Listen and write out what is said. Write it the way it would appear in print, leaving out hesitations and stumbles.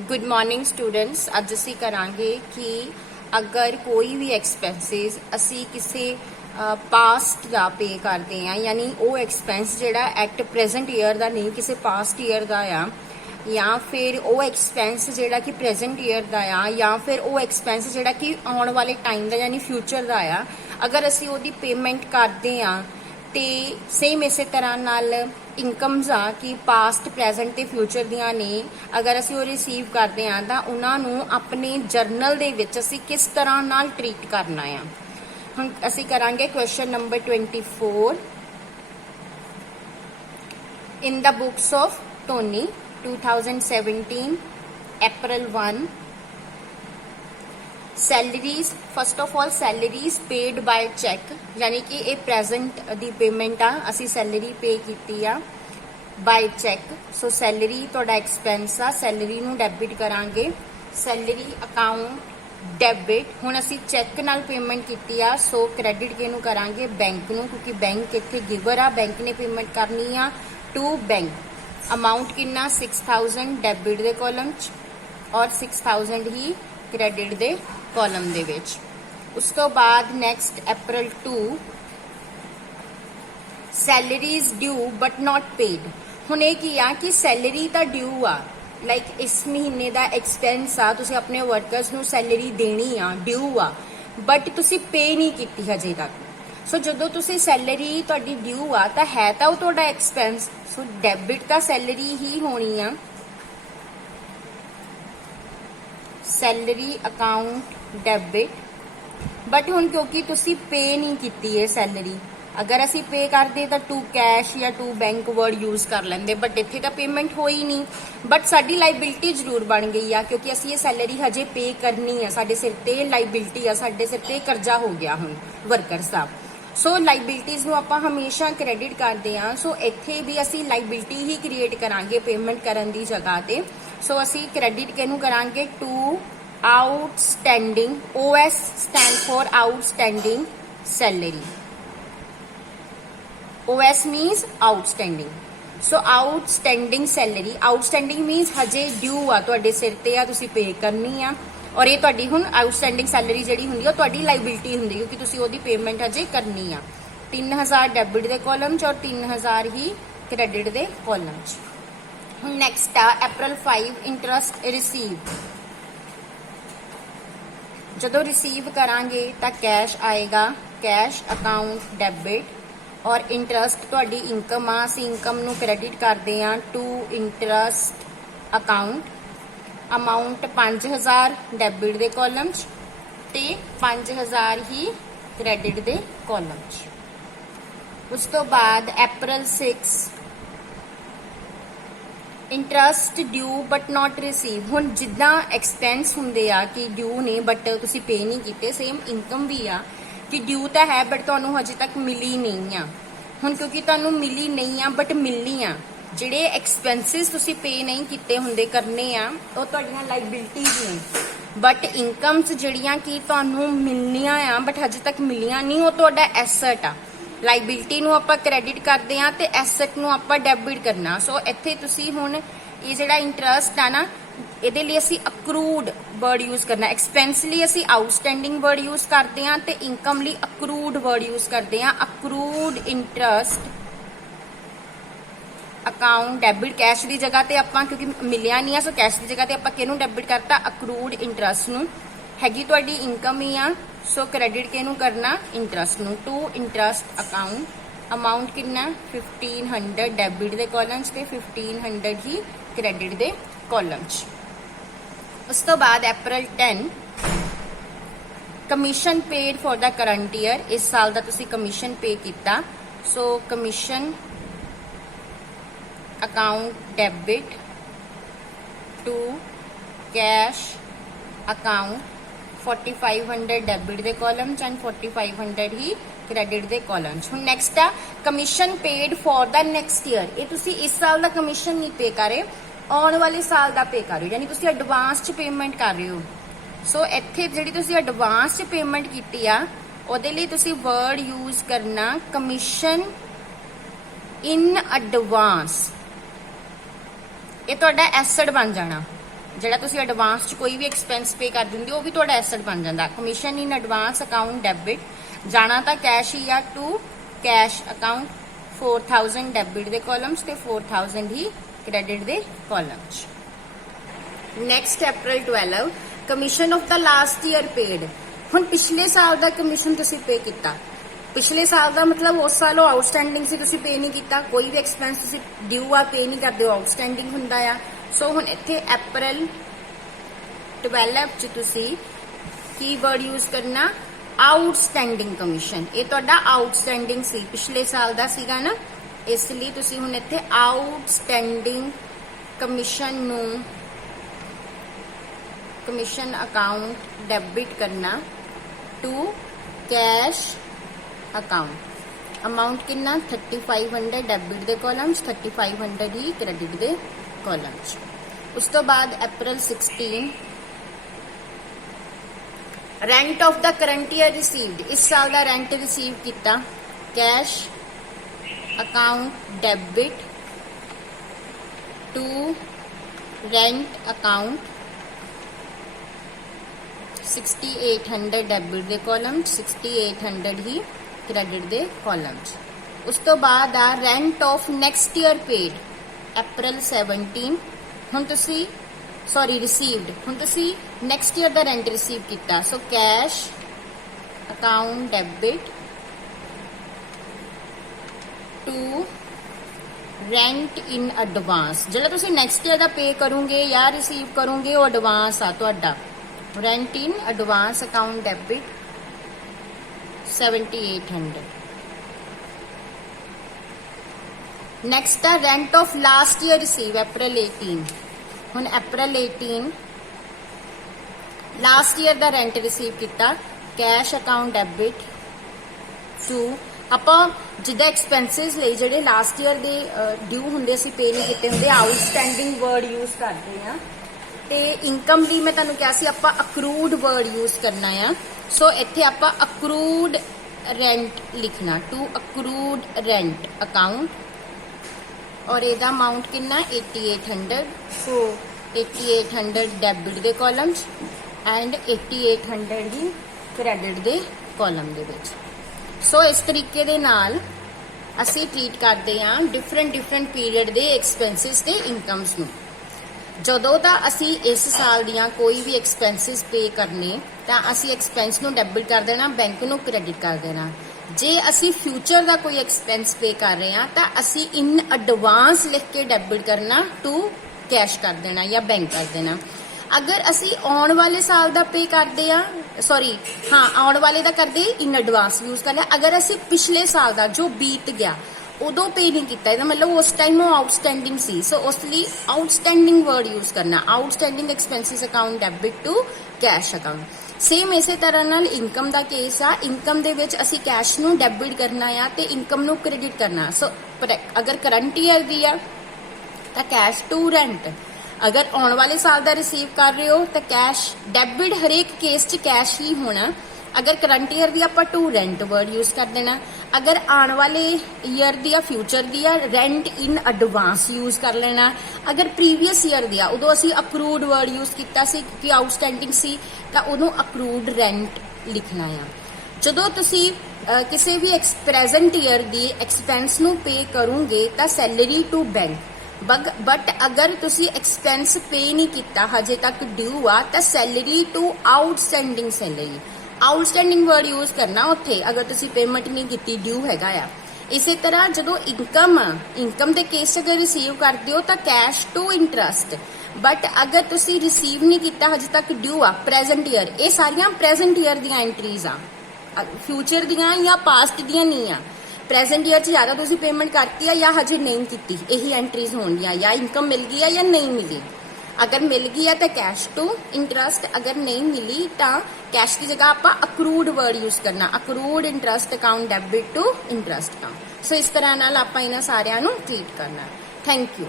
Good morning students. अज असी करांगे कि अगर कोई भी एक्सपेंसिस असी किसी पास्ट का पे करते हैं, यानी वो एक्सपेंस जोड़ा एट प्रेजेंट ईयर का नहीं, किसी पास्ट ईयर का आ, या फिर वो एक्सपेंस जोड़ा कि प्रेजेंट ईयर का आ, या फिर वो एक्सपेंस जोड़ा कि आने वाले टाइम का यानी फ्यूचर का आ, अगर असी वो पेमेंट करते हैं तो सेम इस तरह नाल इनकम्स आ कि पास्ट प्रेजेंट ते फ्यूचर दियां ने, अगर असी वो रिसीव करते हैं तो उन्होंने अपने जर्नल दे विच असी किस तरह नाल ट्रीट करना है। हम असी करांगे question number 24 in the books of Tony 2017 April 1 salaries. First of all salaries paid by cheque, यानी कि ये प्रेजेंट दी पेमेंट आ, असी सैलरी पे की आ बाय चैक। सो सैलरी तुहाडा एक्सपेंस आ, सैलरी नू डेबिट करांगे, सैलरी अकाउंट डेबिट। हुण असी चैक नाल पेमेंट की आ, सो क्रेडिट किहनू करांगे, बैंक नू, क्योंकि बैंक इत्थे गिवर आ, बैंक ने पेमेंट करनी आ टू बैंक। अमाउंट कितना 6000 डेबिट दे कॉलम च और 6000 ही क्रेडिट दे कॉलम दे विच। उस तो बाद next April 2 salaries due but not paid. हुण ये की आ कि सैलरी तो ड्यू आ, लाइक इस महीने का एक्सपेंस आ, तुसीं अपने वर्कर्स नू सैलरी देनी आ, ड्यू आ, बट तुसीं पे नहीं की हजे तक। सो जदों तुसीं सैलरी तुहाडी ड्यू आ तो है तो तुहाडा एक्सपेंस, सो डेबिट तो सैलरी ही होनी आ, सैलरी अकाउंट डेबिट। बट हुण क्योंकि तुसी पे नहीं की है सैलरी, अगर असी पे करते तो टू कैश या टू बैंक वर्ड यूज कर लेंगे, बट इत्थे तो पेमेंट हो ही नहीं। बट साडी लाइबिलिटी जरूर बन गई आ, क्योंकि असी ये सैलरी हजे पे करनी है, साडे सिर ते लाइबिलिटी आ, साडे सिर ते कर्जा हो गया हुण वर्कर्स का। सो लाइबिलिटीज नू आपां हमेशा क्रेडिट करते हैं। सो इत्थे भी असी लाइबिलिटी ही क्रिएट करांगे पेमेंट करन दी जगह ते। सो असी क्रेडिट किहनू करांगे, to outstanding, OS stand for outstanding salary. OS means outstanding. So outstanding salary, outstanding means हजे ड्यू आ, तुहाडे सिर ते आ, तुसीं पे करनी आ, और ये तुहाडी हुण आउटस्टैंडिंग सैलरी जिहड़ी हुंदी आ तुहाडी लाइबिलिटी हुंदी, क्योंकि तुसीं ओहदी पेमेंट हजे करनी आ। 3000 डेबिट दे कॉलम च और 3000 ही क्रेडिट दे कॉलम च। हुण नैक्सट आ अप्रैल 5 इंटरस्ट रिसीव। जदों रिसीव करांगे तो कैश आएगा, कैश अकाउंट डेबिट, और इंटरस्ट तुहाडी इनकम आ, असीं इनकम नू क्रेडिट करते हैं to interest account. Amount 5000 debit दे कॉलम च ते 5000 ही क्रेडिट दे कॉलम च। उस तो बाद अप्रैल 6 interest due but not receive. हुण जिद्दां एक्सपेंस हुंदे आ कि ड्यू ने बट तुसीं पे नहीं कीते, सेम इनकम भी आ कि ड्यू तो है बट तुहानूं हजे तक मिली नहीं आ। हुण क्योंकि तुहानूं मिली नहीं आ बट मिलनी आ, जिहड़े एक्सपेंसिस तुसीं पे नहीं कीते हुंदे करने आ वो तुहाडीआं लाइबिलिटीज ने, बट इनकम्स जिहड़ियां कि तुहानूं मिलनियां आ बट हजे तक मिलियां नहीं, वो तुहाडा एसेट आ। लाइबिलिटी नूं आपां क्रेडिट करते हैं तो एसेट नूं आपां डेबिट करना। सो इत्थे तुसीं हुण ये जिहड़ा इंटरस्ट आ ना, इहदे लई असीं अक्रूड वर्ड यूज करना, एक्सपेंस लई असीं आउटस्टैंडिंग वर्ड यूज करते हैं तो इनकम लई अक्रूड वर्ड यूज करते हैं। Accrued interest account debit, cash की जगह ते आपां क्योंकि मिलिया नहीं है, सो कैश की जगह ते आपां किहनूं डेबिट करता, अक्रूड इंटरस्ट नूं। हैगी तुहाडी इनकम ही आ, सो क्रेडिट किहनूं करना, इंटरस्ट नूं, टू इंटरस्ट अकाउंट। अमाउंट कितना 1500 डेबिट दे कॉलम च ते 1500 ही क्रेडिट दे कॉलम च। उस तो बाद April 10 commission paid for the current year. इस साल का तुसीं कमीशन पे किया, so commission account debit to cash account 4500 debit दे कॉलम च एंड 4500 ही क्रेडिट दे कॉलम च। हुण नैक्सट आ commission paid for the next year. ये तुसीं इस साल का कमीशन नहीं पे कर रहे, आने वाले साल का पे कर रहे हो, यानी तुसीं एडवांस च पेमेंट कर रहे हो। सो इत्थे जिहड़ी तुसीं एडवांस च पेमेंट कीती आ ਉਹਦੇ ਲਈ ਤੁਸੀਂ वर्ड यूज करना कमीशन इन एडवांस। ये ਤੁਹਾਡਾ एसेट बन जाना। ਜਿਹੜਾ ਤੁਸੀਂ ਐਡਵਾਂਸ 'ਚ ਕੋਈ ਵੀ ਐਕਸਪੈਂਸ ਪੇ ਕਰ ਦਿੰਦੇ ਹੋ ਉਹ ਵੀ ਤੁਹਾਡਾ ਐਸਟ ਬਣ ਜਾਂਦਾ। ਕਮਿਸ਼ਨ ਇਨ ਐਡਵਾਂਸ ਅਕਾਊਂਟ ਡੈਬਿਟ, ਜਾਣਾ ਤਾਂ ਕੈਸ਼ ਹੀ ਆ ਟੂ ਕੈਸ਼ ਅਕਾਊਂਟ, 4000 ਡੈਬਿਟ ਦੇ ਕਾਲਮਸ ਤੇ 4000 ਹੀ ਕ੍ਰੈਡਿਟ ਦੇ ਕਾਲਮ 'ਚ। Next April 12 commission of the last year paid. ਹੁਣ ਪਿਛਲੇ ਸਾਲ ਦਾ ਕਮਿਸ਼ਨ ਤੁਸੀਂ ਪੇ ਕੀਤਾ, ਪਿਛਲੇ ਸਾਲ ਦਾ ਮਤਲਬ ਉਸ ਸਾਲ ਉਹ ਆਊਟਸਟੈਂਡਿੰਗ ਸੀ, ਤੁਸੀਂ ਪੇ ਨਹੀਂ ਕੀਤਾ। ਕੋਈ ਵੀ ਐਕਸਪੈਂਸ ਤੁਸੀਂ ਡਿਊ ਆ ਪੇ ਨਹੀਂ ਕਰਦੇ ਹੋ, ਆਊਟਸਟੈਂਡਿੰਗ ਹੁੰਦਾ ਆ। ਸੋ ਹੁਣ ਇੱਥੇ April 12 ਚ ਤੁਸੀਂ ਕੀ ਵਰਡ ਯੂਜ਼ ਕਰਨਾ, ਆਊਟਸਟੈਂਡਿੰਗ ਕਮਿਸ਼ਨ। ਇਹ ਤੁਹਾਡਾ ਆਊਟਸਟੈਂਡਿੰਗ ਸੀ, ਪਿਛਲੇ ਸਾਲ ਦਾ ਸੀਗਾ ਨਾ, ਇਸ ਲਈ ਤੁਸੀਂ ਹੁਣ ਇੱਥੇ ਆਊਟਸਟੈਂਡਿੰਗ ਕਮਿਸ਼ਨ ਨੂੰ ਕਮਿਸ਼ਨ ਅਕਾਊਂਟ ਡੈਬਿਟ ਕਰਨਾ ਟੂ ਕੈਸ਼ ਅਕਾਊਂਟ। ਅਮਾਉਂਟ ਕਿੰਨਾ 3500 ਡੈਬਿਟ ਦੇ ਕਾਲਮ 'ਚ, 3500 ਹੀ ਕ੍ਰੈਡਿਟ ਦੇ ਕਾਲਮ 'ਚ। ਉਸ ਤੋਂ ਬਾਅਦ April 16 ਰੈਂਟ ਆਫ ਦਾ ਕਰੰਟ ਈਅਰ ਰਿਸੀਵਡ। ਇਸ ਸਾਲ ਦਾ ਰੈਂਟ ਰਿਸੀਵ ਕੀਤਾ, cash account debit to rent account 6800 debit ਦੇ ਕਾਲਮ 'ਚ, 6800 ਹੀ ਕ੍ਰੈਡਿਟ ਦੇ ਕਾਲਮ 'ਚ। ਉਸ ਤੋਂ ਬਾਅਦ ਆ rent of next year paid April 17 ਹੁਣ ਤੁਸੀਂ ਰਿਸੀਵਡ, ਹੁਣ ਤੁਸੀਂ ਨੈਕਸਟ ਈਅਰ ਦਾ ਰੈਂਟ ਰਿਸੀਵ ਕੀਤਾ। So cash account debit to rent in advance. ਜਿਹੜਾ ਤੁਸੀਂ ਨੈਕਸਟ ਈਅਰ ਦਾ ਪੇ ਕਰੋਗੇ ਜਾਂ ਰਿਸੀਵ ਕਰੋਗੇ ਉਹ ਐਡਵਾਂਸ ਆ ਤੁਹਾਡਾ। Rent in advance account debit 7800। Next ਆ rent of last year receive April 18 ਹੁਣ April 18 ਲਾਸਟ ਈਅਰ ਦਾ ਰੈਂਟ ਰਿਸੀਵ ਕੀਤਾ, ਕੈਸ਼ ਅਕਾਊਂਟ ਡੈਬਿਟ ਟੂ ਆਪਾਂ ਜਿੱਦਾਂ ਐਕਸਪੈਂਸਿਸ ਲਈ ਜਿਹੜੇ ਲਾਸਟ ਈਅਰ ਦੇ ਡਿਊ ਹੁੰਦੇ ਅਸੀਂ ਪੇ ਨਹੀਂ ਕੀਤੇ ਹੁੰਦੇ ਆਊਟਸਟੈਂਡਿੰਗ ਵਰਡ ਯੂਜ਼ ਕਰਦੇ ਆ। ਤੇ ਇਨਕਮ ਲਈ ਮੈਂ ਤੁਹਾਨੂੰ ਕਿਹਾ ਸੀ ਆਪਾਂ ਅਕਰੂਡ ਵਰਡ ਯੂਜ਼ ਕਰਨਾ ਆ। ਸੋ ਇੱਥੇ ਆਪਾਂ ਅਕਰੂਡ ਰੈਂਟ ਲਿਖਣਾ ਟੂ ਅਕਰੂਡ ਰੈਂਟ ਅਕਾਊਂਟ ਔਰ ਇਹਦਾ ਅਮਾਉਂਟ ਕਿੰਨਾ 8800। ਸੋ 8800 ਡੈਬਿਟ ਦੇ ਕਾਲਮ 'ਚ ਐਂਡ 8800 ਹੀ ਕ੍ਰੈਡਿਟ ਦੇ ਕਾਲਮ ਦੇ ਵਿੱਚ। ਸੋ ਇਸ ਤਰੀਕੇ ਦੇ ਨਾਲ ਅਸੀਂ ਟ੍ਰੀਟ ਕਰਦੇ ਹਾਂ ਡਿਫਰੈਂਟ ਪੀਰੀਅਡ ਦੇ ਐਕਸਪੈਂਸਿਸ ਤੇ ਇਨਕਮਸ ਨੂੰ। ਜਦੋਂ ਤਾਂ ਅਸੀਂ ਇਸ ਸਾਲ ਦੀਆਂ ਕੋਈ ਵੀ ਐਕਸਪੈਂਸਿਸ ਪੇ ਕਰਨੇ ਤਾਂ ਅਸੀਂ ਐਕਸਪੈਂਸ ਨੂੰ ਡੈਬਿਟ ਕਰ ਦੇਣਾ, ਬੈਂਕ ਨੂੰ ਕ੍ਰੈਡਿਟ ਕਰ ਦੇਣਾ। ਜੇ ਅਸੀਂ ਫਿਊਚਰ ਦਾ ਕੋਈ ਐਕਸਪੈਂਸ ਪੇ ਕਰ ਰਹੇ ਹਾਂ ਤਾਂ ਅਸੀਂ ਇਨ ਐਡਵਾਂਸ ਲਿਖ ਕੇ ਡੈਬਿਟ ਕਰਨਾ ਟੂ ਕੈਸ਼ ਕਰ ਦੇਣਾ ਜਾਂ ਬੈਂਕ ਕਰ ਦੇਣਾ। ਅਗਰ ਅਸੀਂ ਆਉਣ ਵਾਲੇ ਸਾਲ ਦਾ ਪੇ ਕਰਦੇ ਆ ਆਉਣ ਵਾਲੇ ਦਾ ਕਰਦੇ ਇਨ ਐਡਵਾਂਸ ਯੂਜ਼ ਕਰ ਲਿਆ। ਅਗਰ ਅਸੀਂ ਪਿਛਲੇ ਸਾਲ ਦਾ ਜੋ ਬੀਤ ਗਿਆ ਉਦੋਂ ਪੇ ਨਹੀਂ ਕੀਤਾ, ਇਹਦਾ ਮਤਲਬ ਉਸ ਟਾਈਮ ਉਹ ਆਊਟਸਟੈਂਡਿੰਗ ਸੀ। ਸੋ ਉਸ ਲਈ ਆਊਟਸਟੈਂਡਿੰਗ ਵਰਡ ਯੂਜ਼ ਕਰਨਾ, outstanding expenses account debit to cash account. Same ਇਸੇ ਤਰ੍ਹਾਂ ਨਾਲ ਇਨਕਮ ਦਾ ਕੇਸ ਆ। ਇਨਕਮ ਦੇ ਵਿੱਚ ਅਸੀਂ ਕੈਸ਼ ਨੂੰ ਡੈਬਿਟ ਕਰਨਾ ਆ ਤੇ ਇਨਕਮ ਨੂੰ ਕ੍ਰੈਡਿਟ ਕਰਨਾ। ਸੋ ਅਗਰ ਕਰੰਟ ਈਅਰ ਦੀ ਆ ਤਾਂ ਕੈਸ਼ ਟੂ ਰੈਂਟ, ਅਗਰ ਆਉਣ ਵਾਲੇ ਸਾਲ ਦਾ ਰਿਸੀਵ ਕਰ ਰਹੇ ਹੋ ਤਾਂ ਕੈਸ਼ ਡੈਬਿਟ ਹਰੇਕ ਕੇਸ 'ਚ ਕੈਸ਼ ਹੀ ਹੋਣਾ। ਅਗਰ ਕਰੰਟ ਈਅਰ ਦੀ ਆਪਾਂ ਟੂ ਰੈਂਟ ਵਰਡ ਯੂਜ਼ ਕਰ ਦੇਣਾ। ਅਗਰ ਆਉਣ ਵਾਲੇ ਈਅਰ ਦੀ ਆ ਫਿਊਚਰ ਦੀ ਆ ਰੈਂਟ ਇਨ ਐਡਵਾਂਸ ਯੂਜ਼ ਕਰ ਲੈਣਾ। ਅਗਰ ਪ੍ਰੀਵੀਅਸ ਈਅਰ ਦੀ ਆ ਉਦੋਂ ਅਸੀਂ ਅਕਰੂਡ ਵਰਡ ਯੂਜ਼ ਕੀਤਾ ਸੀ ਕਿਉਂਕਿ ਆਊਟਸਟੈਂਡਿੰਗ ਸੀ ਤਾਂ ਉਦੋਂ ਅਕਰੂਡ ਰੈਂਟ ਲਿਖਣਾ ਆ। ਜਦੋਂ ਤੁਸੀਂ ਕਿਸੇ ਵੀ ਪ੍ਰੈਜ਼ੈਂਟ ਈਅਰ ਦੀ ਐਕਸਪੈਂਸ ਨੂੰ ਪੇ ਕਰੋਗੇ ਤਾਂ ਸੈਲਰੀ ਟੂ ਬੈਂਕ, ਬਟ ਅਗਰ ਤੁਸੀਂ ਐਕਸਪੈਂਸ ਪੇ ਨਹੀਂ ਕੀਤਾ ਹਜੇ ਤੱਕ ਡਿਊ ਆ ਤਾਂ salary to outstanding salary. Outstanding word use ਕਰਨਾ ਉੱਥੇ ਅਗਰ ਤੁਸੀਂ ਪੇਮੈਂਟ ਨਹੀਂ ਕੀਤੀ, ਡਿਊ ਹੈਗਾ ਆ। ਇਸੇ ਤਰ੍ਹਾਂ ਜਦੋਂ ਇਨਕਮ ਦੇ ਕੇਸ ਅਗਰ ਰਿਸੀਵ ਕਰਦੇ ਹੋ ਤਾਂ ਕੈਸ਼ ਟੂ ਇੰਟਰਸਟ, ਬਟ ਅਗਰ ਤੁਸੀਂ ਰਿਸੀਵ ਨਹੀਂ ਕੀਤਾ ਹਜੇ ਤੱਕ ਡਿਊ ਆ ਪ੍ਰੈਜ਼ੈਂਟ ਈਅਰ, ਇਹ ਸਾਰੀਆਂ ਪ੍ਰੈਜ਼ੈਂਟ ਈਅਰ ਦੀਆਂ ਐਂਟਰੀਜ਼ ਆ, ਫਿਊਚਰ ਦੀਆਂ ਜਾਂ ਪਾਸਟ ਦੀਆਂ ਨਹੀਂ ਆ। ਪ੍ਰੈਜ਼ੈਂਟ ਈਅਰ 'ਚ ਜ਼ਿਆਦਾ ਤੁਸੀਂ ਪੇਮੈਂਟ ਕਰਤੀ ਆ ਜਾਂ ਹਜੇ ਨਹੀਂ ਕੀਤੀ, ਇਹੀ ਐਂਟਰੀਜ਼ ਹੋਣਗੀਆਂ। ਜਾਂ ਇਨਕਮ ਮਿਲ ਗਈ ਆ ਜਾਂ ਨਹੀਂ ਮਿਲੀ। ਅਗਰ ਮਿਲ ਗਈ ਆ ਤਾਂ ਕੈਸ਼ ਟੂ ਇੰਟਰਸਟ, ਅਗਰ ਨਹੀਂ ਮਿਲੀ ਤਾਂ ਕੈਸ਼ ਦੀ ਜਗ੍ਹਾ ਆਪਾਂ ਅਕਰੂਡ ਵਰਡ ਯੂਜ਼ ਕਰਨਾ, accrued interest account debit to interest account. So ਇਸ ਤਰ੍ਹਾਂ ਨਾਲ ਆਪਾਂ ਇਹਨਾਂ ਸਾਰਿਆਂ ਨੂੰ ਟ੍ਰੀਟ ਕਰਨਾ। Thank you.